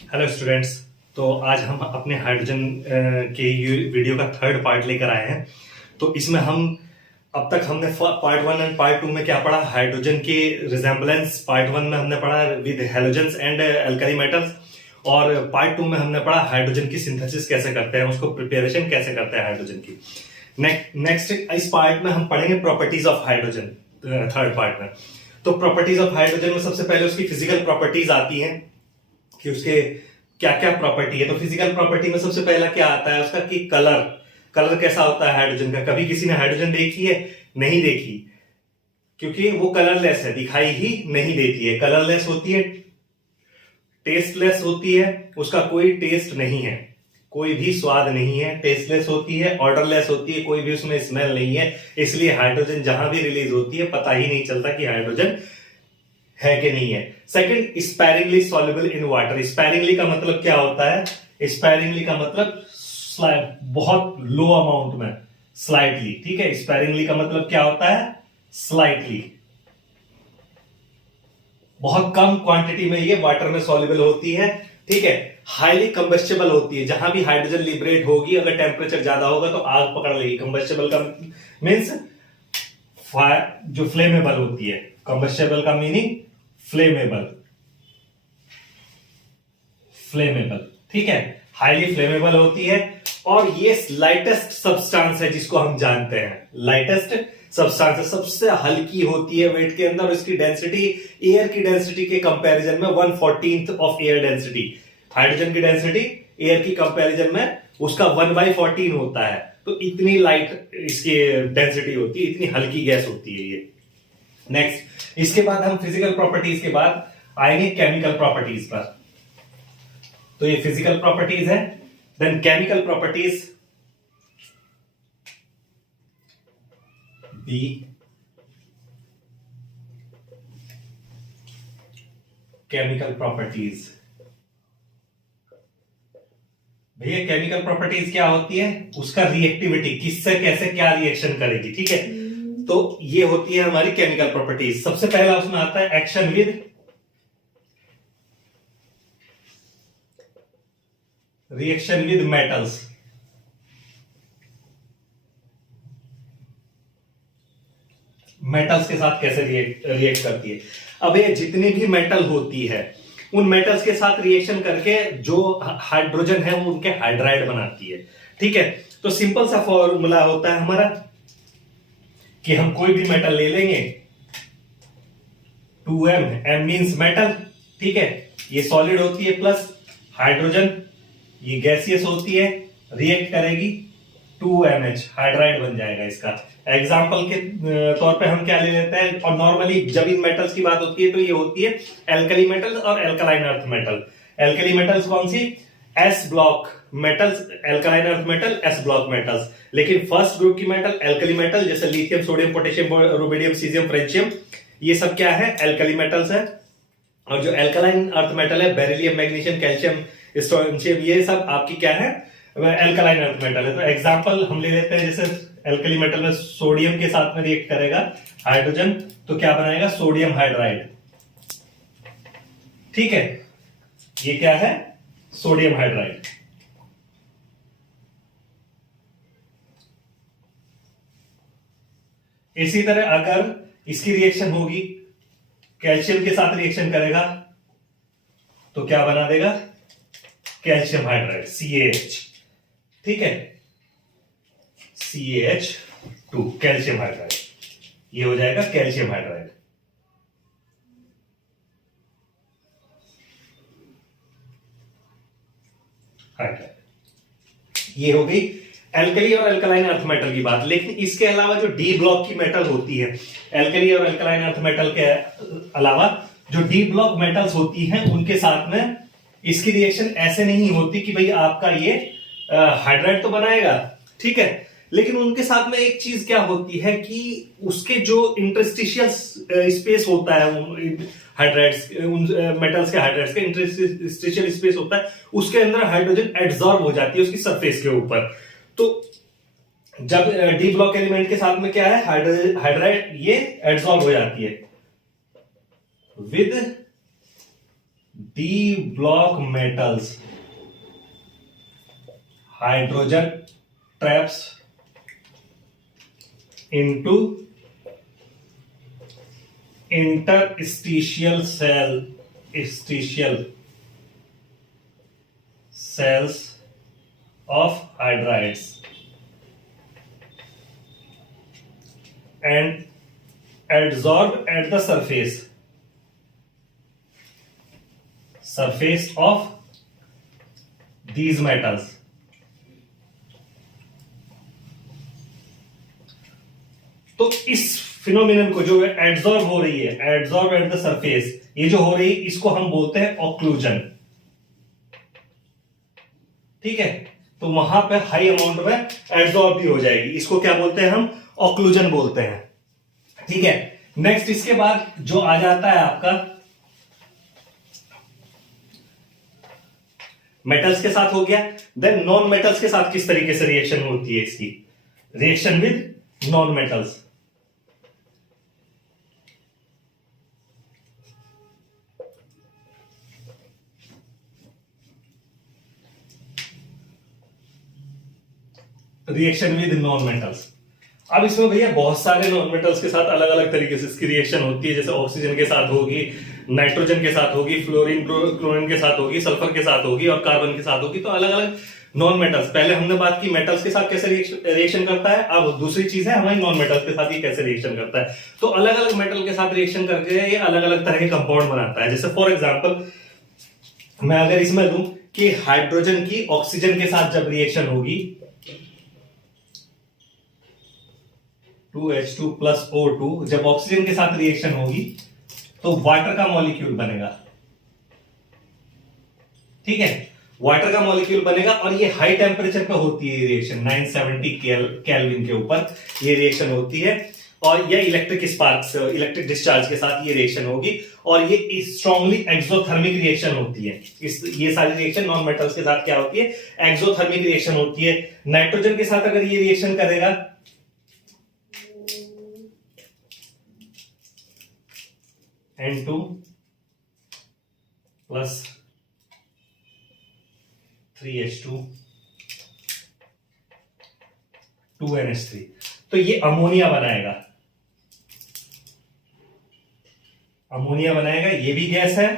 Hello students. तो आज हम अपने हाइड्रोजन के वीडियो का थर्ड पार्ट लेकर आए हैं। तो इसमें हम अब तक हमने part one and part two में क्या पढ़ा, हाइड्रोजन के रिजेम्बलेंस पार्ट वन में हमने पढ़ा with halogens and alkali metals, और पार्ट टू में हमने पढ़ा हाइड्रोजन की सिंथेसिस कैसे करते हैं, उसको प्रिपरेशन कैसे करते हैं हाइड्रोजन की। नेक्स्ट इस पार्ट में हम पढ़ेंगे properties of hydrogen, third part में। तो प्रॉपर्टीज ऑफ हाइड्रोजन में सबसे पहले उसकी फिजिकल प्रॉपर्टीज आती हैं कि उसके क्या क्या प्रॉपर्टी है। तो फिजिकल प्रॉपर्टी में सबसे पहला क्या आता है उसका कि कलर कैसा होता है हाइड्रोजन का। कभी किसी ने हाइड्रोजन देखी है? नहीं देखी, क्योंकि वो कलरलेस है, दिखाई ही नहीं देती है, कलरलेस होती है, टेस्टलेस होती है, उसका कोई टेस्ट नहीं है, कोई भी स्वाद नहीं है, टेस्टलेस होती है, ऑर्डरलेस होती है, कोई भी उसमें स्मेल नहीं है। इसलिए हाइड्रोजन जहां भी रिलीज होती है पता ही नहीं चलता कि हाइड्रोजन है कि नहीं है। Second, sparingly soluble in water. Sparingly का मतलब क्या होता है? स्पैरिंगली का मतलब बहुत लो अमाउंट में, स्लाइटली। ठीक है, स्पैरिंगली का मतलब क्या होता है? स्लाइटली, बहुत कम क्वांटिटी में ये वाटर में सॉल्युबल होती है। ठीक है, हाईली कंबस्टेबल होती है। जहां भी हाइड्रोजन लिबरेट होगी, अगर टेम्परेचर ज्यादा होगा तो आग पकड़ लेगी। कंबस्टेबल का मीन्स जो फ्लेमेबल होती है। कंबस्टेबल का मीनिंग फ्लेमेबल, ठीक है, हाईली फ्लेमेबल होती है। और ये लाइटेस्ट सब्सटेंस है जिसको हम जानते हैं, लाइटेस्ट सब्सटेंस है, सबसे हल्की होती है वेट के अंदर। इसकी डेंसिटी एयर की डेंसिटी के कंपैरिजन में 1/14 ऑफ एयर डेंसिटी। हाइड्रोजन की डेंसिटी एयर की कंपैरिजन में उसका 1/14 होता है। तो इतनी लाइट इसकी डेंसिटी होती है, इतनी हल्की गैस होती है ये। नेक्स्ट, इसके बाद हम फिजिकल प्रॉपर्टीज के बाद आएंगे केमिकल प्रॉपर्टीज पर। तो ये फिजिकल प्रॉपर्टीज है। Then chemical properties, B chemical properties. भैया केमिकल प्रॉपर्टीज क्या होती है? उसका रिएक्टिविटी, किससे कैसे क्या रिएक्शन करेगी। ठीक है, तो ये होती है हमारी केमिकल प्रॉपर्टीज। सबसे पहला उसमें आता है action with reaction with metals. Metals के साथ कैसे रिएक्ट करती है। अब ये जितनी भी मेटल होती है उन मेटल्स के साथ रिएक्शन करके जो हाइड्रोजन है वो उनके हाइड्राइड बनाती है। ठीक है, तो सिंपल सा फॉर्मूला होता है हमारा कि हम कोई भी मेटल ले लेंगे, 2m, m मीन्स मेटल। ठीक है, ये सॉलिड होती है, प्लस हाइड्रोजन ये गैसियस होती है, रिएक्ट करेगी, 2MH हाइड्राइड बन जाएगा इसका। एग्जाम्पल के तौर पे हम क्या ले लेते हैं, और नॉर्मली जब इन मेटल्स की बात होती है तो ये होती है एल्कली मेटल्स और alkaline earth metal. Alkali metals कौन सी? S block metals, alkaline earth metal S block metals. लेकिन फर्स्ट ग्रुप की मेटल एल्कली मेटल, जैसे lithium, sodium, potassium, rubidium, caesium, francium, ये सब क्या है? एल्कली मेटल्स है। और जो एल्कलाइन अर्थ मेटल है, बेरिलियम, मैग्नीशियम, कैल्शियम, स्ट्रोंशियम, ये सब आपकी क्या है? एल्कलाइन अर्थ मेटल है। तो एग्जांपल हम ले लेते हैं, जैसे एल्कली मेटल में सोडियम के साथ में रिएक्ट करेगा हाइड्रोजन, तो क्या बनाएगा? Sodium hydride. ठीक है, ये क्या है? Sodium hydride. इसी तरह अगर इसकी रिएक्शन होगी, कैल्शियम के साथ रिएक्शन करेगा तो क्या बना देगा? Calcium hydride, CaH। ठीक है, CaH2, कैल्शियम हाइड्राइड, ये हो जाएगा कैल्शियम हाइड्राइड। ये हो गई एल्कली और एल्कलाइन अर्थ मेटल की बात। लेकिन इसके अलावा जो डी ब्लॉक की मेटल होती है, एल्कली और एल्कलाइन अर्थ मेटल के अलावा जो डी ब्लॉक मेटल्स होती हैं उनके साथ में इसकी रिएक्शन ऐसे नहीं होती कि भाई आपका ये हाइड्राइड तो बनाएगा, ठीक है, लेकिन उनके साथ में एक चीज क्या होती है कि उसके जो इंटरस्टिशियल स्पेस होता है हाइड्राइड्स, उन मेटल्स के हाइड्राइड्स के इंटरस्टिशियल स्पेस होता है, उसके अंदर हाइड्रोजन एड्सॉर्ब हो जाती है उसकी सरफेस के ऊपर। तो जब डी ब्लॉक एलिमेंट के साथ में क्या है, हाइड्राइड ये एड्सॉर्ब हो जाती है with D block metals, hydrogen traps into interstitial cells of hydrides and adsorbed at the surface of these metals. तो इस फिनोमिनन को जो एडजॉर्ब हो रही है, एडजॉर्ब एट द सरफेस, ये जो हो रही है इसको हम बोलते हैं ऑक्लूजन। ठीक है, तो वहां पे हाई अमाउंट में एडजॉर्ब भी हो जाएगी, इसको क्या बोलते हैं हम, ऑक्लूजन बोलते हैं। ठीक है, नेक्स्ट इसके बाद जो आ जाता है आपका मेटल्स के साथ हो गया। देन नॉन मेटल्स के साथ किस तरीके से रिएक्शन होती है इसकी, reaction with non metals. Reaction with non metals. अब इसमें भैया बहुत सारे नॉन मेटल्स के साथ अलग अलग तरीके से इसकी रिएक्शन होती है, जैसे ऑक्सीजन के साथ होगी, नाइट्रोजन के साथ होगी, फ्लोरीन क्लोरीन के साथ होगी, सल्फर के साथ होगी और कार्बन के साथ होगी। तो अलग अलग नॉन मेटल्स, पहले हमने बात की मेटल्स के साथ कैसे रिएक्शन करता है, अब दूसरी चीज है हमारी नॉन मेटल्स के साथ ये कैसे रिएक्शन करता है। तो अलग अलग मेटल के साथ रिएक्शन करके ये अलग अलग तरह के कंपाउंड बनाता है। जैसे फॉर एग्जाम्पल मैं अगर इसमें लूं कि हाइड्रोजन की ऑक्सीजन के साथ जब रिएक्शन होगी 2H2 प्लस O2, जब ऑक्सीजन के साथ रिएक्शन होगी तो वाटर का मॉलिक्यूल बनेगा। ठीक है, वाटर का मॉलिक्यूल बनेगा और ये हाई टेम्परेचर पे होती है रिएक्शन, 970 केल्विन के ऊपर ये रिएक्शन होती है और ये इलेक्ट्रिक स्पार्क्स, इलेक्ट्रिक डिस्चार्ज के साथ ये रिएक्शन होगी और ये स्ट्रांगली एक्सोथर्मिक रिएक्शन होती है। ये सारी रिएक्शन नॉन मेटल्स के साथ क्या होती है, एक्सोथर्मिक रिएक्शन होती है। नाइट्रोजन के साथ अगर ये रिएक्शन करेगा N2 प्लस 3H2 2NH3, तो ये अमोनिया बनाएगा। अमोनिया बनाएगा, ये भी गैस है,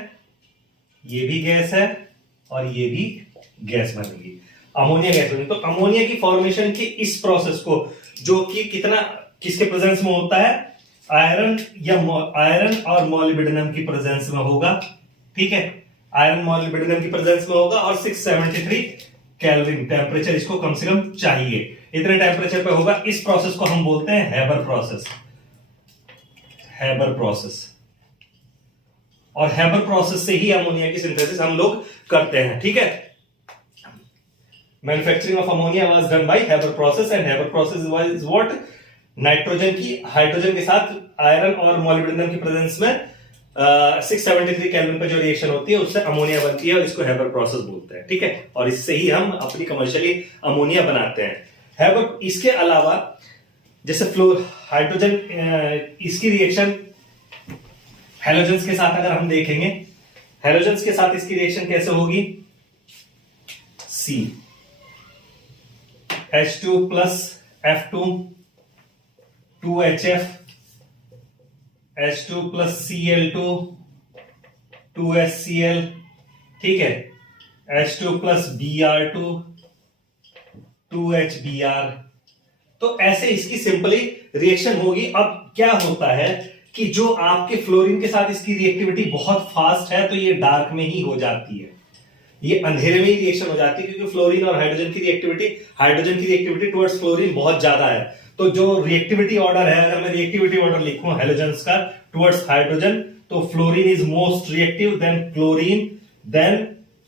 ये भी गैस है और ये भी गैस बनेगी, अमोनिया गैस बनेगी। तो अमोनिया की फॉर्मेशन की इस प्रोसेस को, जो कि किसके प्रेजेंस में होता है, आयरन और मॉलिब्डेनम की प्रेजेंस में होगा। ठीक है, आयरन मॉलिब्डेनम की प्रेजेंस में होगा और 673 केल्विन टेम्परेचर इसको कम से कम चाहिए, इतने टेम्परेचर पे होगा। इस प्रोसेस को हम बोलते हैं हेबर प्रोसेस, हेबर प्रोसेस। और हेबर प्रोसेस से ही अमोनिया की सिंथेसिस हम लोग करते हैं। ठीक है, manufacturing of ammonia was done by Haber process and Haber process was what, nitrogen की हाइड्रोजन के साथ आयरन और मॉलिब्डेनम की प्रेजेंस में 673 केल्विन पर जो रिएक्शन होती है उससे अमोनिया बनती है और इसको हेबर प्रोसेस बोलते हैं। ठीक है, और इससे ही हम अपनी कमर्शियली अमोनिया बनाते हैं। हेबर, इसके अलावा जैसे हाइड्रोजन, इसकी रिएक्शन हेलोजेंस के साथ अगर हम देखेंगे, हेलोजेंस के साथ इसकी रिएक्शन कैसे होगी, H2 plus F2 2HF H2 plus Cl2 2HCl। ठीक है, H2 प्लस Br2 2HBr। तो ऐसे इसकी सिंपली रिएक्शन होगी। अब क्या होता है कि जो आपके फ्लोरीन के साथ इसकी रिएक्टिविटी बहुत फास्ट है तो ये डार्क में ही हो जाती है, ये अंधेरे में ही रिएक्शन हो जाती है, क्योंकि फ्लोरीन और हाइड्रोजन की रिएक्टिविटी टुवर्ड्स फ्लोरीन बहुत ज्यादा है। तो जो रिएक्टिविटी ऑर्डर है, अगर मैं रिएक्टिविटी ऑर्डर लिखूं हेलोजेंस का टुवर्ड्स हाइड्रोजन, तो fluorine is most reactive, then chlorine, then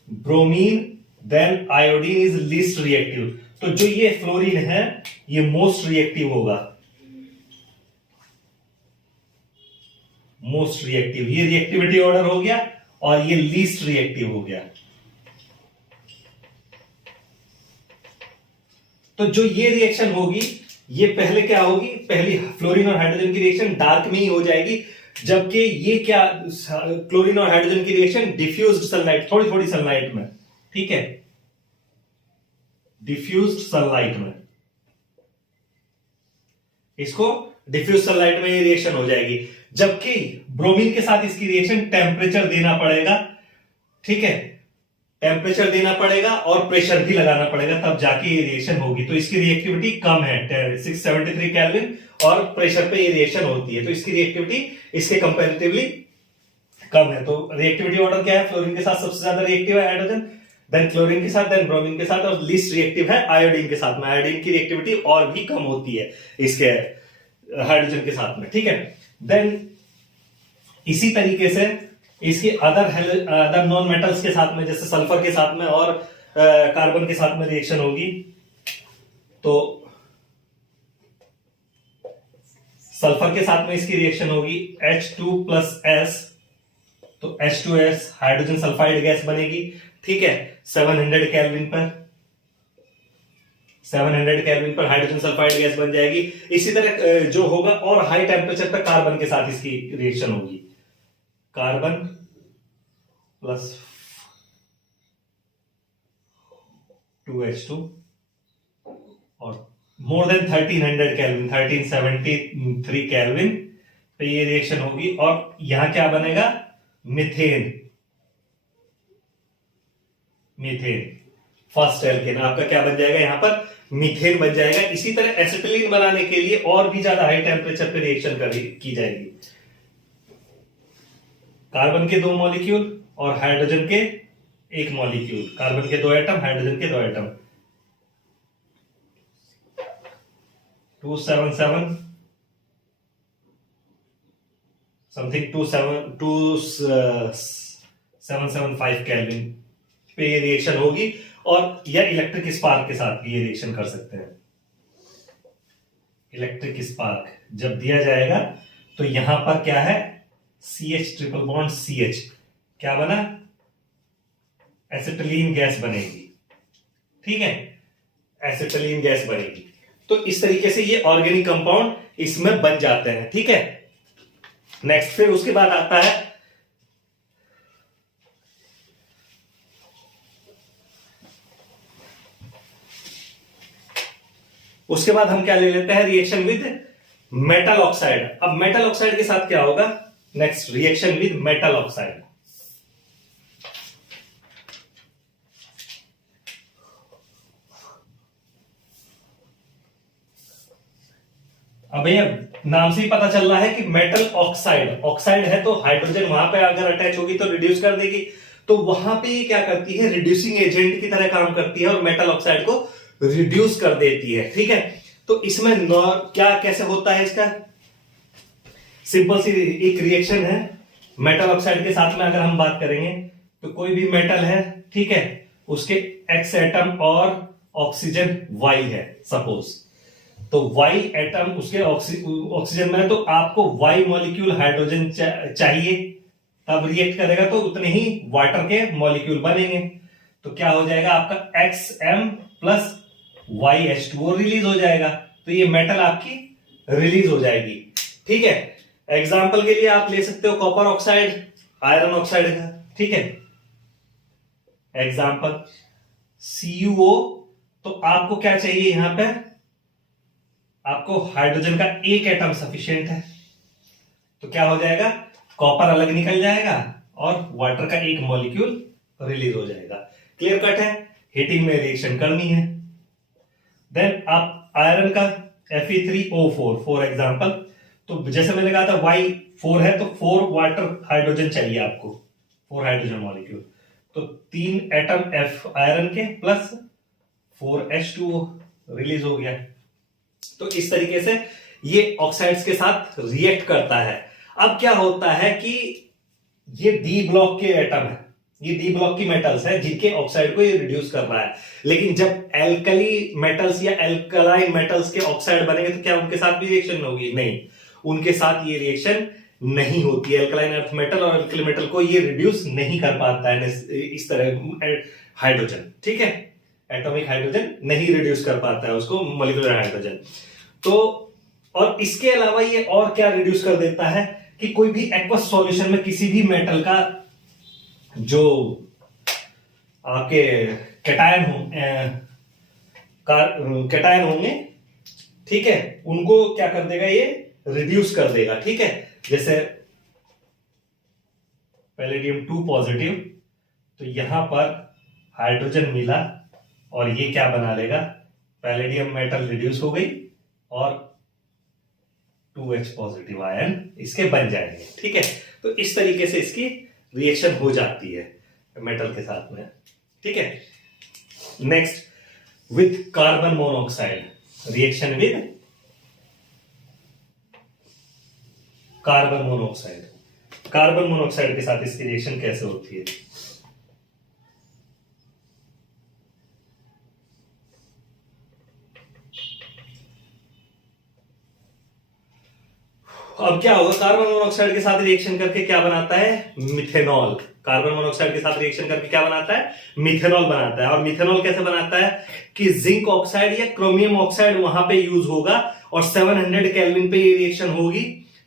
bromine, then iodine is least reactive. तो जो ये फ्लोरीन है ये मोस्ट रिएक्टिव होगा, मोस्ट रिएक्टिव, ये रिएक्टिविटी ऑर्डर हो गया और ये लीस्ट रिएक्टिव हो गया। तो जो ये रिएक्शन होगी, ये पहले क्या होगी, पहली फ्लोरीन और हाइड्रोजन की रिएक्शन डार्क में ही हो जाएगी, जबकि ये क्या, क्लोरीन और हाइड्रोजन की रिएक्शन डिफ्यूज्ड सनलाइट, थोड़ी थोड़ी सनलाइट में, ठीक है, डिफ्यूज्ड सनलाइट में, इसको डिफ्यूज सनलाइट में ये रिएक्शन हो जाएगी। जबकि ब्रोमीन के साथ इसकी रिएक्शन टेम्परेचर देना पड़ेगा, ठीक है, टेम्परेचर देना पड़ेगा और प्रेशर भी लगाना पड़ेगा, तब जाके ये रिएक्शन होगी। तो इसकी रिएक्टिविटी कम है, 673 केल्विन, और प्रेशर पे ये रिएक्शन होती है, तो इसकी रिएक्टिविटी इसके कंपैरेटिवली कम है। तो रिएक्टिविटी ऑर्डर क्या है? फ्लोरीन के साथ सबसे ज्यादा रिएक्टिव है हाइड्रोजन, देन क्लोरीन के साथ, देन ब्रोमीन के साथ, और लीस्ट रिएक्टिव है आयोडीन के साथ में। आयोडीन की रिएक्टिविटी और भी कम होती है इसके हाइड्रोजन के साथ में, ठीक है। देन इसी तरीके से इसके अदर नॉन मेटल्स के साथ में, जैसे सल्फर के साथ में और कार्बन के साथ में रिएक्शन होगी। तो सल्फर के साथ में इसकी रिएक्शन होगी H2+S, तो H2S हाइड्रोजन सल्फाइड गैस बनेगी, ठीक है, 700 केल्विन पर, 700 केल्विन पर हाइड्रोजन सल्फाइड गैस बन जाएगी। इसी तरह जो होगा और हाई टेम्परेचर पर कार्बन के साथ इसकी रिएक्शन होगी, कार्बन प्लस 2H2 और मोर देन 1300 केल्विन, 1373 केल्विन पे ये रिएक्शन होगी, और यहां क्या बनेगा? मीथेन, मीथेन फर्स्ट एल्केन आपका क्या बन जाएगा? यहां पर मीथेन बन जाएगा। इसी तरह एसिटिलीन बनाने के लिए और भी ज्यादा हाई टेम्परेचर पे रिएक्शन की जाएगी। कार्बन के 2 मॉलिक्यूल और हाइड्रोजन के 1 मॉलिक्यूल, कार्बन के 2 एटम, हाइड्रोजन के 2 एटम, 277 समथिंग 2775 केल्विन पे ये रिएक्शन होगी, और या इलेक्ट्रिक स्पार्क के साथ भी ये रिएक्शन कर सकते हैं। इलेक्ट्रिक स्पार्क जब दिया जाएगा तो यहां पर क्या है? CH ट्रिपल बॉन्ड CH क्या बना? एसिटिलीन गैस बनेगी, ठीक है, एसिटिलीन गैस बनेगी। तो इस तरीके से ये ऑर्गेनिक कंपाउंड इसमें बन जाते हैं, ठीक है। नेक्स्ट फिर उसके बाद आता है उसके बाद हम क्या ले लेते हैं? Reaction with metal oxide. अब मेटल ऑक्साइड के साथ क्या होगा? Next reaction with metal oxide. अब भैया नाम से ही पता चल रहा है कि मेटल ऑक्साइड, ऑक्साइड है तो हाइड्रोजन वहां पे अगर अटैच होगी तो रिड्यूस कर देगी, तो वहां पे क्या करती है? रिड्यूसिंग एजेंट की तरह काम करती है और मेटल ऑक्साइड को रिड्यूस कर देती है, ठीक है। तो इसमें क्या कैसे होता है? इसका सिंपल सी एक रिएक्शन है मेटल ऑक्साइड के साथ में। अगर हम बात करेंगे तो कोई भी मेटल है, ठीक है, उसके X एटम और ऑक्सीजन Y है सपोज, तो Y एटम उसके ऑक्सीजन में है, तो आपको Y मॉलिक्यूल हाइड्रोजन चाहिए, तब रिएक्ट करेगा तो उतने ही वाटर के मॉलिक्यूल बनेंगे। तो क्या हो जाएगा? आपका XM प्लस YH2O रिलीज हो जाएगा, तो ये मेटल आपकी रिलीज हो जाएगी, ठीक है। एग्जाम्पल के लिए आप ले सकते हो कॉपर ऑक्साइड, आयरन ऑक्साइड का, ठीक है, एग्जाम्पल CuO। तो आपको क्या चाहिए? यहां पे आपको हाइड्रोजन का 1 एटम सफिशिएंट है, तो क्या हो जाएगा? कॉपर अलग निकल जाएगा और वाटर का 1 मॉलिक्यूल रिलीज हो जाएगा। क्लियर कट है? हीटिंग में रिएक्शन करनी है। देन आप आयरन का Fe3O4 फॉर एग्जांपल, तो जैसे मैंने कहा था Y4 है तो 4 वाटर हाइड्रोजन चाहिए आपको, 4 हाइड्रोजन मॉलिक्यूल, तो 3 एटम F आयरन के प्लस 4H2O रिलीज हो गया। तो इस तरीके से ये ऑक्साइड्स के साथ रिएक्ट करता है। अब क्या होता है कि ये डी ब्लॉक के एटम है, ये डी ब्लॉक की मेटल्स है जिनके ऑक्साइड को ये रिड्यूस कर रहा है, लेकिन जब एल्कली मेटल्स या एल्कलाइन मेटल्स के ऑक्साइड बनेंगे तो क्या उनके साथ भी रिएक्शन होगी? नहीं, उनके साथ ये रिएक्शन नहीं होती है। एल्कलाइन अर्थ मेटल और एल्कली मेटल को ये रिड्यूस नहीं कर पाता है इस तरह हाइड्रोजन, ठीक है, एटॉमिक हाइड्रोजन नहीं रिड्यूस कर पाता है उसको मॉलिक्यूलर हाइड्रोजन। तो और इसके अलावा ये और क्या रिड्यूस कर देता है कि कि कोई भी एक्वस सॉल्यूशन में किसी भी मेटल का जो आपके कैटायन होंगे, ठीक है, उनको क्या कर देगा, ये रिड्यूस कर देगा। ठीक है, जैसे पैलेडियम 2 पॉजिटिव, तो यहां पर हाइड्रोजन मिला और ये क्या बना लेगा, पैलेडियम मेटल रिड्यूस हो गई और 2H पॉजिटिव आयन इसके बन जाएंगे। ठीक है, तो इस तरीके से इसकी रिएक्शन हो जाती है मेटल के साथ में। ठीक है, next with carbon monoxide, reaction with carbon monoxide. Carbon monoxide के साथ इसकी रिएक्शन कैसे होती है? अब क्या होगा, कार्बन मोनोऑक्साइड के साथ रिएक्शन करके क्या बनाता है, मिथेनॉल। कार्बन मोनोऑक्साइड के साथ रिएक्शन करके क्या बनाता है, मिथेनॉल बनाता है। और मिथेनॉल कैसे बनाता है कि जिंक ऑक्साइड या क्रोमियम ऑक्साइड वहां पे यूज होगा और 700 केल्विन पे ये रिएक्शन होगी।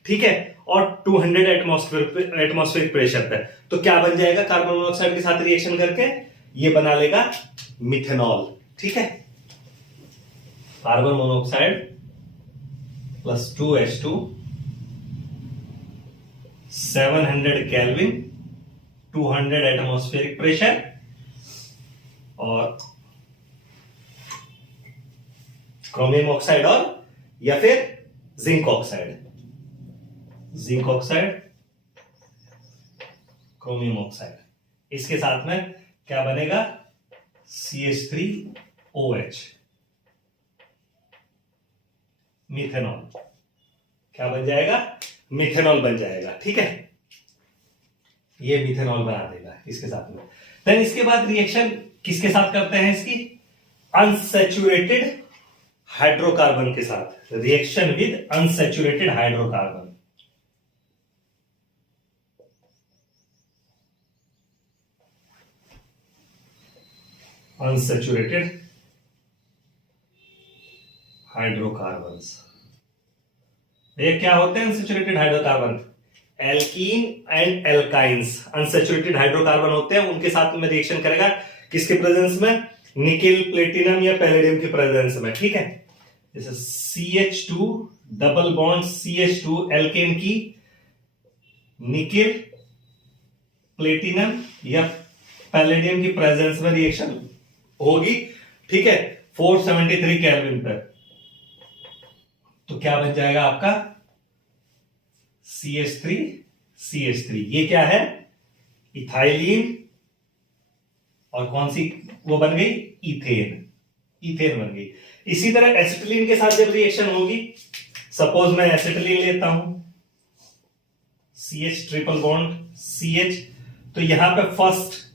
ठीक है, और 200 एटमॉस्फेरिक प्रेशर पे। तो क्या बन जाएगा, कार्बन मोनोऑक्साइड के साथ रिएक्शन करके ये बना लेगा मिथेनॉल। ठीक है, carbon monoxide plus 2H2, 700 kelvin, 200 atmospheric pressure और क्रोमियम ऑक्साइड और या फिर जिंक ऑक्साइड, क्रोमियम ऑक्साइड, इसके साथ में क्या बनेगा, CH3OH, मिथेनॉल। क्या बन जाएगा, मिथेनॉल बन जाएगा। ठीक है, ये मिथेनॉल बना देगा इसके साथ में। देन इसके बाद रिएक्शन किसके साथ करते हैं, इसकी अनसैचुरेटेड हाइड्रोकार्बन के साथ, reaction with unsaturated hydrocarbon. Unsaturated hydrocarbons, ये क्या होते हैं unsaturated hydrocarbon, alkene and alkynes unsaturated hydrocarbon होते हैं। उनके साथ में रिएक्शन करेगा किसके प्रेजेंस में, निकेल, प्लेटिनम या पैलेडियम के प्रेजेंस में। ठीक है, जैसे CH2 double bond CH2 alkene की निकेल, प्लेटिनम या पैलेडियम की प्रेजेंस में रिएक्शन होगी। ठीक है, 473 केल्विन पर। तो क्या बन जाएगा आपका CH3, ये क्या है, इथाइलिन और कौन सी वो बन गई, इथेन बन गई। इसी तरह एसिटिलीन के साथ जब रिएक्शन होगी, सपोज मैं एसिटिलीन लेता हूं, CH ट्रिपल बॉन्ड CH, तो यहां पे फर्स्ट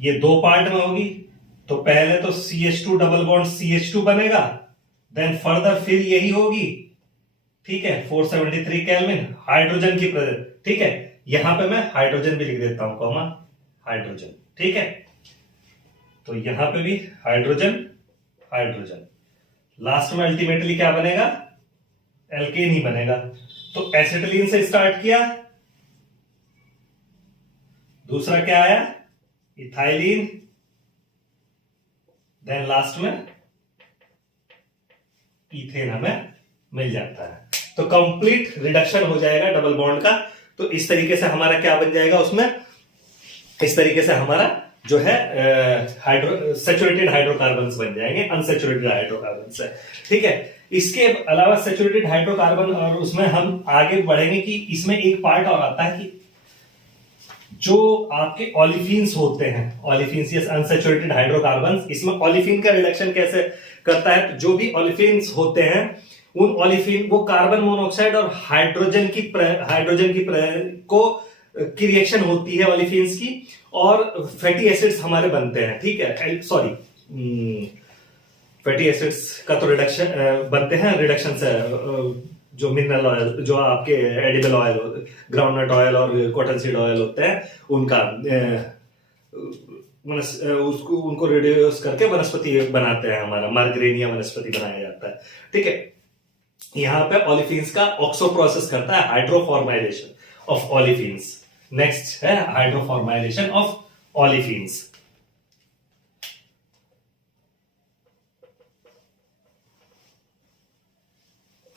ये 2 पार्ट में होगी। तो पहले तो CH2 डबल बॉन्ड CH2 बनेगा, देन फर्दर फिर यही होगी। ठीक है, 473 केल्विन, हाइड्रोजन की प्रेजेंस। ठीक है, यहां पे मैं हाइड्रोजन भी लिख देता हूं, कॉमा हाइड्रोजन। ठीक है, तो यहां पे भी हाइड्रोजन, लास्ट में अल्टीमेटली क्या बनेगा, एल्केन ही बनेगा। तो एसिटिलीन से स्टार्ट किया, दूसरा क्या आया, इथाइलिन, देन लास्ट में इथेन हमें मिल जाता है। तो कंप्लीट रिडक्शन हो जाएगा डबल बॉन्ड का। तो इस तरीके से हमारा क्या बन जाएगा उसमें, इस तरीके से हमारा जो है सैचुरेटेड हाइड्रोकार्बन्स बन जाएंगे अनसैचुरेटेड हाइड्रोकार्बन से। ठीक है, इसके अलावा सैचुरेटेड हाइड्रोकार्बन और उसमें हम आगे बढ़ेंगे कि इसमें एक पार्ट और आता है कि जो आपके ओलिफिन्स होते हैं, ओलिफिन्स या अनसैचुरेटेड हाइड्रोकार्बन्स, इसमें ओलिफिन का रिडक्शन कैसे करता है। जो भी ओलिफिन्स होते हैं उन ओलिफिन वो कार्बन मोनोऑक्साइड और हाइड्रोजन की रिएक्शन होती है ओलिफिन्स की, और फैटी एसिड्स हमारे बनते हैं। ठीक है, सॉरी, फैटी एसिड्स का तो रिडक्शन बनते हैं रिडक्शन से, जो मिनरल ऑयल, जो आपके एडिबल ऑयल, ग्राउंडनट ऑयल और कॉटन सीड ऑयल होते हैं, उनका उनको रिड्यूस करके वनस्पति बनाते हैं, हमारा मार्गरेनिया वनस्पति बनाया जाता है। ठीक है, यहां पे ओलिफिन्स का ऑक्सो प्रोसेस करता है हाइड्रोफॉर्माइलेशन ऑफ ओलिफिन्स। नेक्स्ट है hydroformylation of olefins.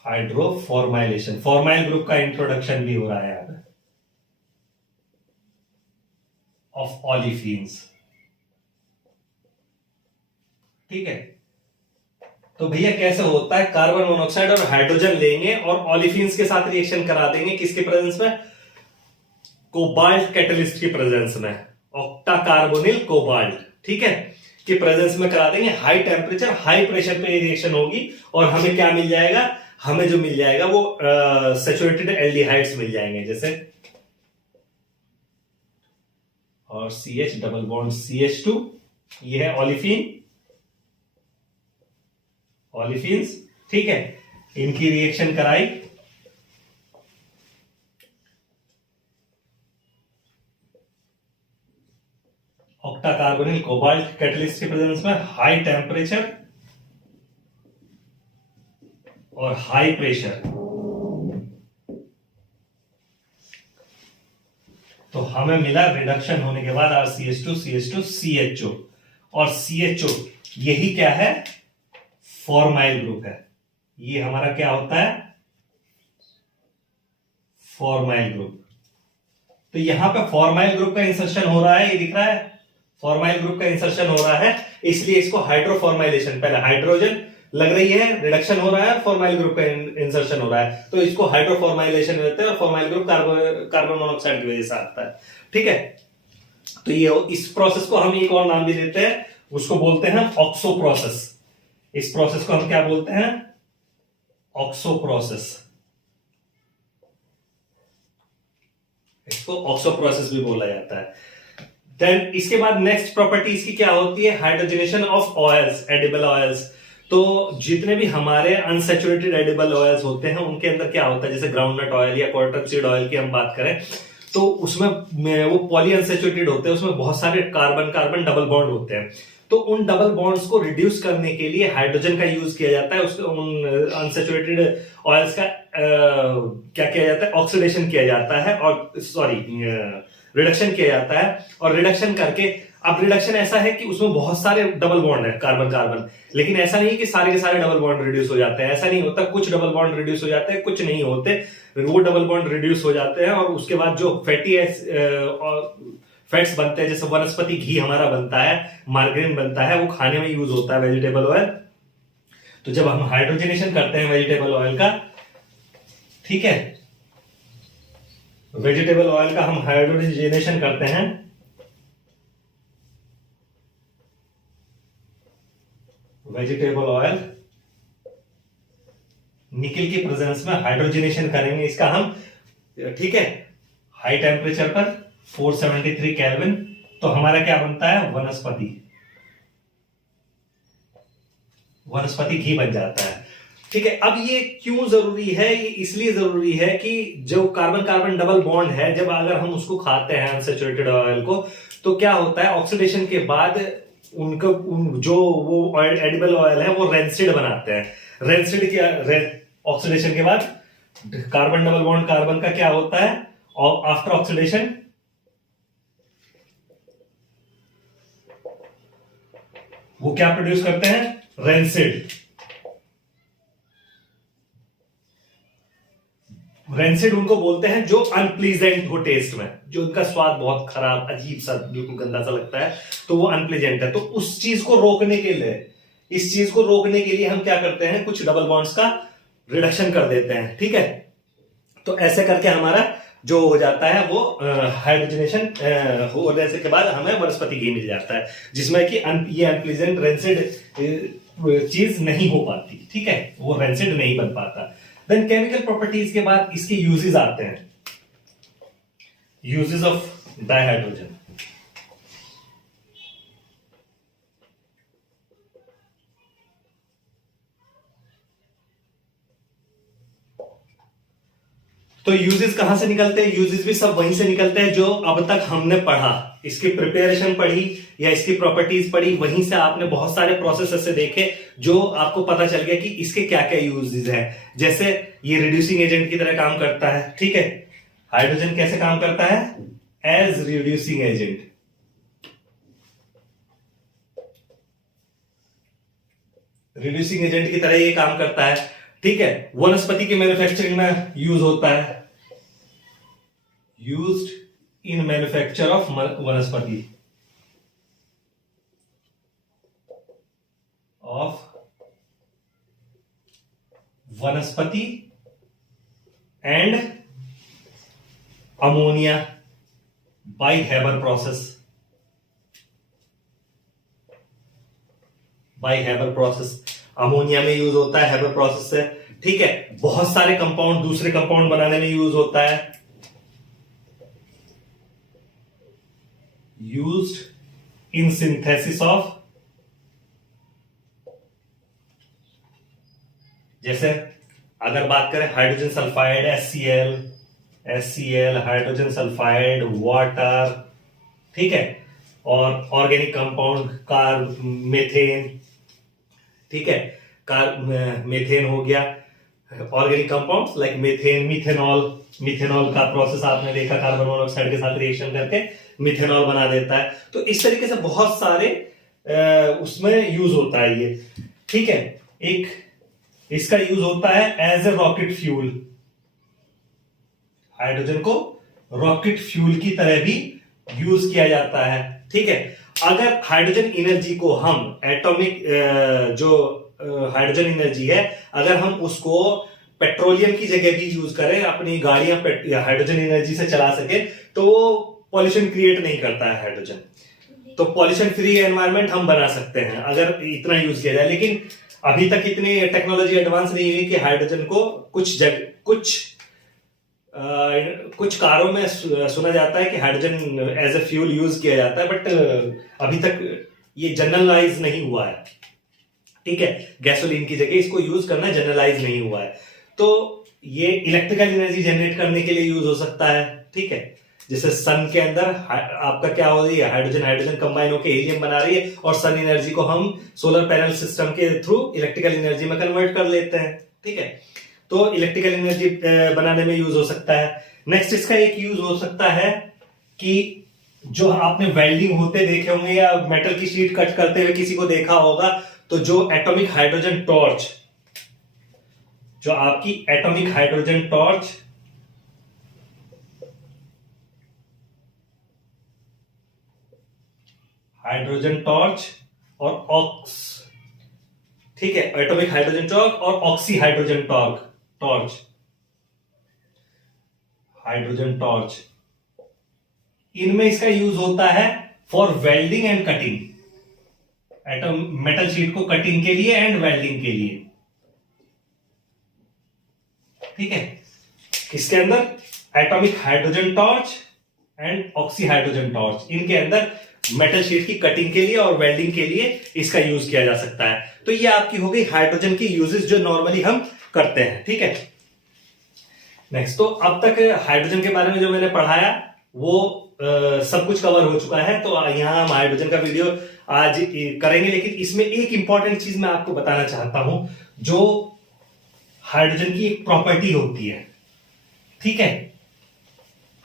Hydroformylation, formyl group का इंट्रोडक्शन भी हो रहा है यहां पे ऑफ ओलिफिन्स। ठीक है, तो भैया कैसे होता है, कार्बन मोनोऑक्साइड और हाइड्रोजन लेंगे और ओलिफिन्स के साथ रिएक्शन करा देंगे, किसके प्रेजेंस में, कोबाल्ट कैटलिस्ट की प्रेजेंस में, ऑक्टा कार्बोनिल कोबाल्ट, ठीक है, के प्रेजेंस में करा देंगे। हाई टेम्परेचर हाई प्रेशर पे रिएक्शन होगी और हमें क्या मिल जाएगा, हमें जो मिल जाएगा वो सैचुरेटेड एल्डिहाइड्स मिल जाएंगे, जैसे और CH डबल बॉन्ड CH2, ये है ओलिफिन, ओलिफिन्स, ठीक है, इनकी रिएक्शन कराई, ऑक्टा कार्बोनिल कोबाल्ट कैटलिस्ट के प्रेजेंस में हाई टेम्परेचर और हाई प्रेशर, तो हमें मिला रिडक्शन होने के बाद RCH2 CH2 CHO, और CHO यही क्या है, फॉर्माइल ग्रुप है। ये हमारा क्या होता है, फॉर्माइल ग्रुप। तो यहां पे फॉर्माइल ग्रुप का इंसर्शन हो रहा है, ये दिख रहा है, फॉर्माइल ग्रुप का इंसर्शन हो रहा है, इसलिए इसको हाइड्रोफॉर्माइलेशन, पहले हाइड्रोजन लग रही है, रिडक्शन हो रहा है, फॉर्माइल ग्रुप का इंसर्शन हो रहा है, तो इसको हाइड्रोफॉर्माइलेशन कहते हैं, और फॉर्माइल ग्रुप कार्बन मोनोऑक्साइड की वजह से आता है। ठीक है, तो ये इस प्रोसेस को हम एक और नाम भी देते हैं, उसको बोलते हैं ऑक्सो प्रोसेस। इस प्रोसेस को हम क्या बोलते हैं, ऑक्सो प्रोसेस, इसको ऑक्सो प्रोसेस भी बोला जाता है। देन इसके बाद नेक्स्ट प्रॉपर्टी इसकी क्या होती है, hydrogenation of oils, edible oils. तो जितने भी हमारे अनसैचुरेटेड एडिबल ऑयल्स होते हैं उनके अंदर क्या होता है, जैसे ग्राउंडनट ऑयल या कॉटन सीड ऑयल की हम बात करें, तो उसमें वो पॉली अनसैचुरेटेड होते हैं, उसमें बहुत सारे कार्बन कार्बन डबल बॉन्ड होते हैं। तो उन डबल बॉन्ड्स को रिड्यूस करने के लिए हाइड्रोजन का यूज किया जाता है, उसको उन अनसैचुरेटेड ऑयल्स का क्या किया जाता है, ऑक्सीडेशन किया जाता है, और सॉरी रिडक्शन किया जाता है, और रिडक्शन करके, अब रिडक्शन ऐसा है कि उसमें बहुत सारे डबल बॉन्ड है कार्बन कार्बन, लेकिन ऐसा नहीं कि सारे के सारे डबल बॉन्ड रिड्यूस हो जाते हैं, ऐसा नहीं होता, कुछ डबल बॉन्ड रिड्यूस हो जाते हैं, कुछ नहीं होते, वो डबल बॉन्ड रिड्यूस हो जाते हैं, और उसके बाद जो फैट्स बनते हैं, जैसे वनस्पति घी हमारा बनता है, मार्गरीन बनता है, वो खाने में यूज होता है, वेजिटेबल ऑयल। तो जब हम हाइड्रोजनेशन करते हैं वेजिटेबल ऑयल का, ठीक है, वेजिटेबल ऑयल का हम हाइड्रोजनेशन करते हैं, वेजिटेबल ऑयल निकल की प्रेजेंस में हाइड्रोजनेशन करेंगे इसका हम, ठीक है, हाई टेम्परेचर पर 473 केल्विन, तो हमारा क्या बनता है, वनस्पति, वनस्पति घी बन जाता है। ठीक है, अब ये क्यों जरूरी है, ये इसलिए जरूरी है कि जो कार्बन कार्बन डबल बॉन्ड है, जब अगर हम उसको खाते हैं अनसैचुरेटेड ऑयल को, तो क्या होता है, ऑक्सीडेशन के बाद उनका जो वो एडिबल ऑयल है वो रेंसिड बनाते हैं। रेंसिड क्या, ऑक्सीडेशन के बाद कार्बन डबल बॉन्ड कार्बन का क्या होता है, और आफ्टर ऑक्सीडेशन वो क्या प्रोड्यूस करते हैं, रेंसिड। रेंसिड उनको बोलते हैं जो अनप्लीजेंट हो टेस्ट में, जो उनका स्वाद बहुत खराब, अजीब सा, बिल्कुल गंदा सा लगता है, तो वो अनप्लीजेंट है। तो उस चीज को रोकने के लिए, इस चीज को रोकने के लिए हम क्या करते हैं, कुछ डबल बॉन्ड्स का रिडक्शन कर देते हैं। ठीक है, तो ऐसे करके हमारा जो हो जाता है वो हाइड्रोजनेशन होने के बाद हमें वनस्पति घी मिल जाता है, जिसमें कि ये अनप्लीजेंट रेंसिड चीज नहीं हो पाती। ठीक है, वो रेंसिड नहीं बन पाता। देन केमिकल प्रॉपर्टीज के बाद इसके यूजेस आते हैं, यूजेस ऑफ डाइहाइड्रोजन। तो यूजेस कहां से निकलते हैं? यूजेस भी सब वहीं से निकलते हैं जो अब तक हमने पढ़ा, इसकी प्रिपरेशन पढ़ी या इसकी प्रॉपर्टीज पढ़ी, वहीं से आपने बहुत सारे प्रोसेस ऐसे देखे जो आपको पता चल गया कि इसके क्या क्या यूजेस हैं। जैसे ये रिड्यूसिंग एजेंट की तरह काम करता है, ठीक है। हाइड्रोजन कैसे काम करता है? As reducing agent. Reducing agent की तरह ये काम करता है, ठीक है। वनस्पति के मैन्युफैक्चरिंग में यूज होता है, used in manufacture of vanaspati and ammonia by Haber process, ammonia में यूज होता है हेबर प्रोसेस से, ठीक है। बहुत सारे कंपाउंड, दूसरे कंपाउंड बनाने में यूज होता है, यूज्ड इन सिंथेसिस ऑफ, जैसे अगर बात करें hydrogen sulphide HCl, hydrogen sulphide water, ठीक है। और ऑर्गेनिक कंपाउंड मेथेन, ठीक है। मेथेन हो गया, organic compounds like methane, methanol का प्रोसेस आपने देखा, कार्बन मोनोऑक्साइड के साथ रिएक्शन करके मिथेनॉल बना देता है। तो इस तरीके से बहुत सारे उसमें यूज होता है ये, ठीक है। एक इसका यूज होता है as a rocket fuel, hydrogen को रॉकेट फ्यूल की तरह भी यूज किया जाता है, ठीक है। अगर हाइड्रोजन एनर्जी को हम एटॉमिक जो हाइड्रोजन एनर्जी है, अगर हम उसको पेट्रोलियम की जगह भी यूज करें, अपनी गाड़ियां हाइड्रोजन एनर्जी से चला सके, तो पॉल्यूशन क्रिएट नहीं करता है हाइड्रोजन। तो पॉल्यूशन फ्री एनवायरनमेंट हम बना सकते हैं अगर इतना यूज किया जाए। लेकिन अभी तक इतनी टेक्नोलॉजी एडवांस नहीं हुई कि हाइड्रोजन को कुछ कारों में सुना जाता है कि hydrogen as a fuel use किया जाता है, बट अभी तक ये जनरलाइज नहीं हुआ है, ठीक है। गैसोलीन की जगह इसको यूज करना जनरलाइज नहीं हुआ है। तो ये इलेक्ट्रिकल एनर्जी जनरेट करने के लिए यूज हो सकता है, ठीक है। जैसे सन के अंदर आपका क्या हो रही है, हाइड्रोजन कंबाइन होकर हीलियम बना रही है, और सन एनर्जी को हम सोलर पैनल सिस्टम के थ्रू इलेक्ट्रिकल एनर्जी में कन्वर्ट कर लेते हैं, ठीक है। तो इलेक्ट्रिकल एनर्जी बनाने में यूज हो सकता है। नेक्स्ट इसका एक यूज हो सकता है कि जो आपने वेल्डिंग होते देखे होंगे या मेटल की शीट कट करते हुए किसी को देखा होगा, तो जो एटॉमिक हाइड्रोजन टॉर्च, जो आपकी एटॉमिक हाइड्रोजन टॉर्च और ऑक्स, ठीक है, एटॉमिक हाइड्रोजन टॉर्च और ऑक्सी हाइड्रोजन टॉर्च, इनमें इसका यूज होता है for welding and cutting, metal sheet को कटिंग के लिए एंड वेल्डिंग के लिए, ठीक है। इसके अंदर atomic hydrogen torch and oxy hydrogen torch, इनके अंदर मेटल शीट की कटिंग के लिए और वेल्डिंग के लिए इसका यूज किया जा सकता है। तो ये आपकी हो गई हाइड्रोजन की यूजेस जो नॉर्मली हम करते हैं, ठीक है। नेक्स्ट, तो अब तक हाइड्रोजन के बारे में जो मैंने पढ़ाया वो सब कुछ कवर हो चुका है। तो यहां हम हाइड्रोजन का वीडियो आज करेंगे, लेकिन इसमें एक इंपॉर्टेंट चीज मैं आपको बताना चाहता हूं, जो हाइड्रोजन की एक प्रॉपर्टी होती है, ठीक है।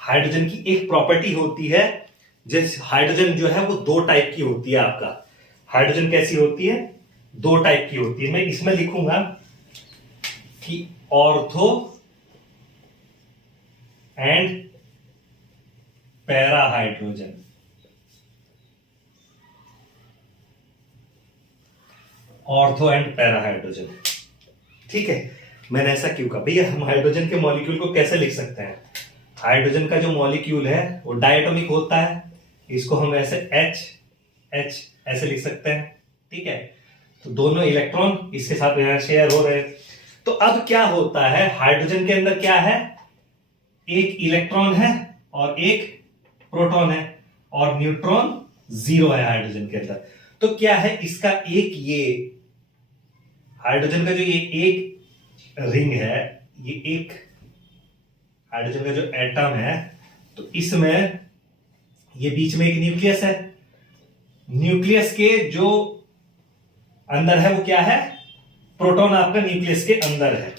हाइड्रोजन की एक प्रॉपर्टी होती है, जैसे हाइड्रोजन जो है वो दो टाइप की होती है। आपका हाइड्रोजन कैसी होती है? दो टाइप की होती है। मैं इसमें लिखूंगा कि ortho and para hydrogen, ortho and para hydrogen, ठीक है। मैंने ऐसा क्यों कहा? भैया हम हाइड्रोजन के मॉलिक्यूल को कैसे लिख सकते हैं? हाइड्रोजन का जो मॉलिक्यूल है वो डायटोमिक होता है, इसको हम ऐसे H ऐसे लिख सकते हैं, ठीक है। तो दोनों इलेक्ट्रॉन इसके साथ शेयर हो रहे हैं। तो अब क्या होता है, हाइड्रोजन के अंदर क्या है? एक इलेक्ट्रॉन है और एक प्रोटॉन है, और न्यूट्रॉन जीरो है हाइड्रोजन के अंदर। तो क्या है इसका, एक ये हाइड्रोजन का जो ये एक रिंग है, ये एक हाइड्रोजन का जो एटम है, तो इसमें ये बीच में एक न्यूक्लियस है, न्यूक्लियस के जो अंदर है वो क्या है, प्रोटॉन आपका न्यूक्लियस के अंदर है।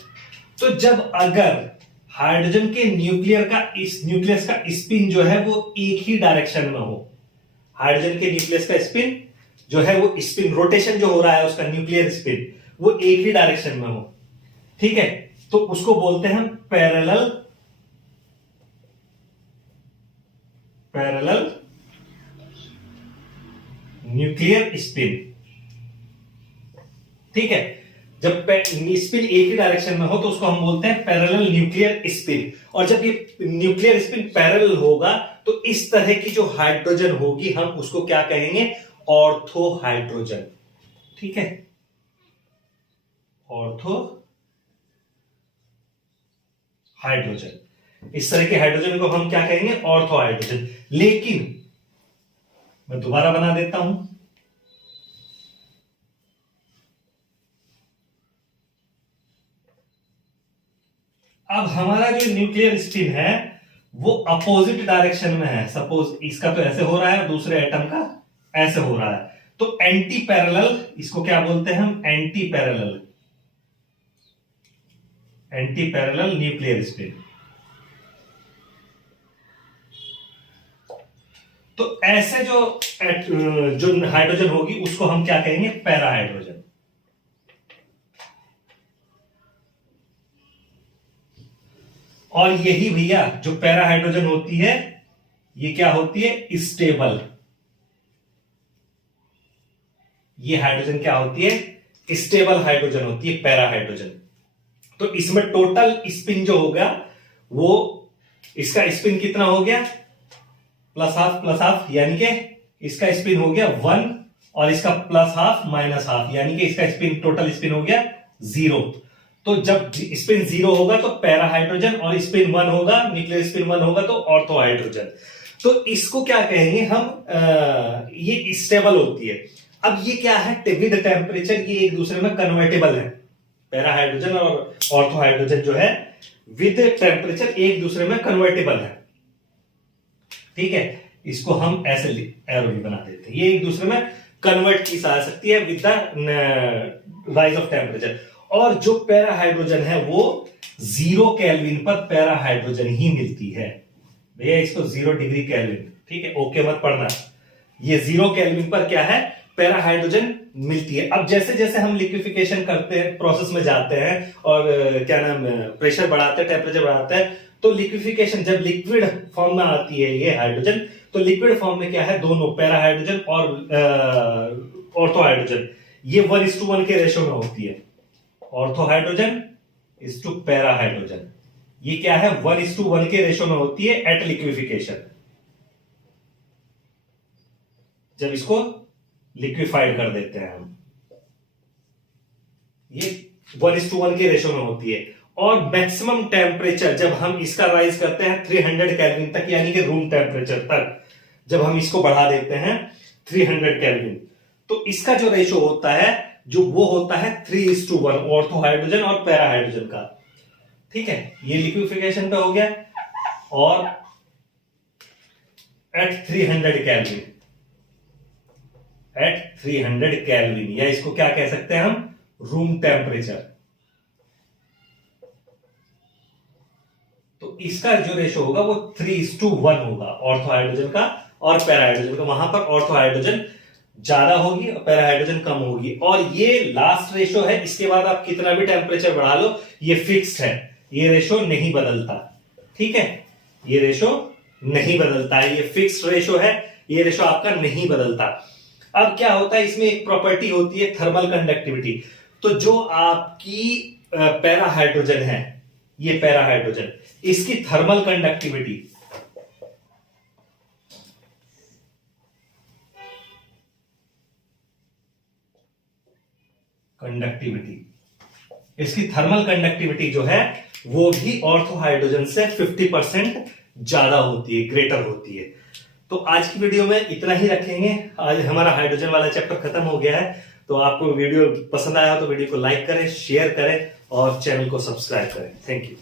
तो जब अगर हाइड्रोजन के न्यूक्लियस का स्पिन जो है वो एक ही डायरेक्शन में हो, हाइड्रोजन के न्यूक्लियस का स्पिन जो है वो स्पिन रोटेशन जो हो रहा है उसका न्यूक्लियर स्पिन वो एक ही डायरेक्शन में हो, ठीक है, तो उसको बोलते हैं हम पैरेलल न्यूक्लियर स्पिन, ठीक है। जब स्पिन एक ही डायरेक्शन में हो तो उसको हम बोलते हैं पैरेलल न्यूक्लियर स्पिन। और जब ये न्यूक्लियर स्पिन पैरेलल होगा तो इस तरह की जो हाइड्रोजन होगी हम उसको क्या कहेंगे, ऑर्थो हाइड्रोजन, ठीक है, ऑर्थो हाइड्रोजन। इस तरह के हाइड्रोजन को हम क्या कहेंगे, ऑर्थो हाइड्रोजन। लेकिन मैं दोबारा बना देता हूं, अब हमारा जो न्यूक्लियर स्पिन है वो अपोजिट डायरेक्शन में है। सपोज इसका तो ऐसे हो रहा है, दूसरे एटम का ऐसे हो रहा है, तो एंटी पैरेलल, इसको क्या बोलते हैं हम, एंटी पैरेलल न्यूक्लियर स्पिन। तो ऐसे जो हाइड्रोजन होगी उसको हम क्या कहेंगे, पैरा हाइड्रोजन। और यही भैया जो पैरा हाइड्रोजन होती है ये क्या होती है, स्टेबल। ये हाइड्रोजन क्या होती है, स्टेबल हाइड्रोजन होती है, पैरा हाइड्रोजन। तो इसमें टोटल स्पिन जो होगा वो, इसका स्पिन कितना हो गया, प्लस हाफ, यानी कि इसका स्पिन हो गया 1 और इसका प्लस हाफ माइनस हाफ, यानी कि इसका स्पिन, टोटल स्पिन हो गया 0। तो जब स्पिन 0 होगा तो पैरा हाइड्रोजन और स्पिन 1 होगा, न्यूक्लियर स्पिन 1 होगा तो ऑर्थो हाइड्रोजन। तो इसको क्या कहेंगे हम, ये स्टेबल होती है। अब ये क्या है, विद टेम्परेचर ये एक दूसरे में कन्वर्टेबल है। पैरा हाइड्रोजन और ऑर्थो हाइड्रोजन जो है विद टेम्परेचर एक दूसरे में कन्वर्टेबल है, ठीक है। इसको हम ऐसे एरो भी बना देते हैं, ये एक दूसरे में कन्वर्ट की जा सकती है with the rise of temperature. और जो पैरा हाइड्रोजन है वो 0 केल्विन पर पैरा हाइड्रोजन ही मिलती है भैया, इसको 0 डिग्री केल्विन, ठीक है, ओके मत पढ़ना, ये 0 केल्विन पर क्या है, पैरा हाइड्रोजन मिलती है। अब जैसे जैसे हम लिक्विफिकेशन करते हैं, प्रोसेस में जाते हैं और क्या नाम, प्रेशर बढ़ाते हैं, टेम्परेचर बढ़ाते हैं, तो लिक्विफिकेशन जब लिक्विड फॉर्म में आती है ये हाइड्रोजन, तो लिक्विड फॉर्म में क्या है, दोनों पैरा हाइड्रोजन और ऑर्थो हाइड्रोजन ये 1:1 के रेशो में होती है। Ortho hydrogen is to para hydrogen, ये क्या है, 1:1 के रेशो में होती है एट लिक्विफिकेशन, जब इसको लिक्विफाइड कर देते हैं हम, ये 1:1 के रेशो में होती है। और मैक्सिमम टेम्परेचर जब हम इसका राइज करते हैं 300 केल्विन तक, यानी कि रूम टेम्परेचर तक, जब हम इसको बढ़ा देते हैं 300 केल्विन, तो इसका जो रेशो होता है जो वो होता है 3:1 ऑर्थो हाइड्रोजन और पैरा हाइड्रोजन का, ठीक है। ये लिक्विफिकेशन पे हो गया। और एट 300 केल्विन, या इसको क्या कह सकते हैं हम, रूम टेम्परेचर, तो इसका जो रेशो होगा वो 3:1 होगा ऑर्थो हाइड्रोजन का और पैरा हाइड्रोजन का। वहां पर ऑर्थो हाइड्रोजन ज्यादा होगी और पैरा हाइड्रोजन कम होगी। और ये लास्ट रेशो है, इसके बाद आप कितना भी टेम्परेचर बढ़ा लो ये फिक्स्ड है, ये रेशो नहीं बदलता, ठीक है, ये रेशो नहीं बदलता है, ये फिक्स्ड रेशो है, ये रेशो आपका नहीं बदलता। अब क्या होता है, इसमें एक प्रॉपर्टी होती है थर्मल कंडक्टिविटी। तो जो आपकी पैरा हाइड्रोजन है, ये पैरा हाइड्रोजन, इसकी थर्मल कंडक्टिविटी इसकी थर्मल कंडक्टिविटी जो है वो भी ऑर्थो हाइड्रोजन से 50% ज्यादा होती है, ग्रेटर होती है। तो आज की वीडियो में इतना ही रखेंगे। आज हमारा हाइड्रोजन वाला चैप्टर खत्म हो गया है। तो आपको वीडियो पसंद आया तो वीडियो को लाइक करें, शेयर करें और चैनल को सब्सक्राइब करें। Thank you.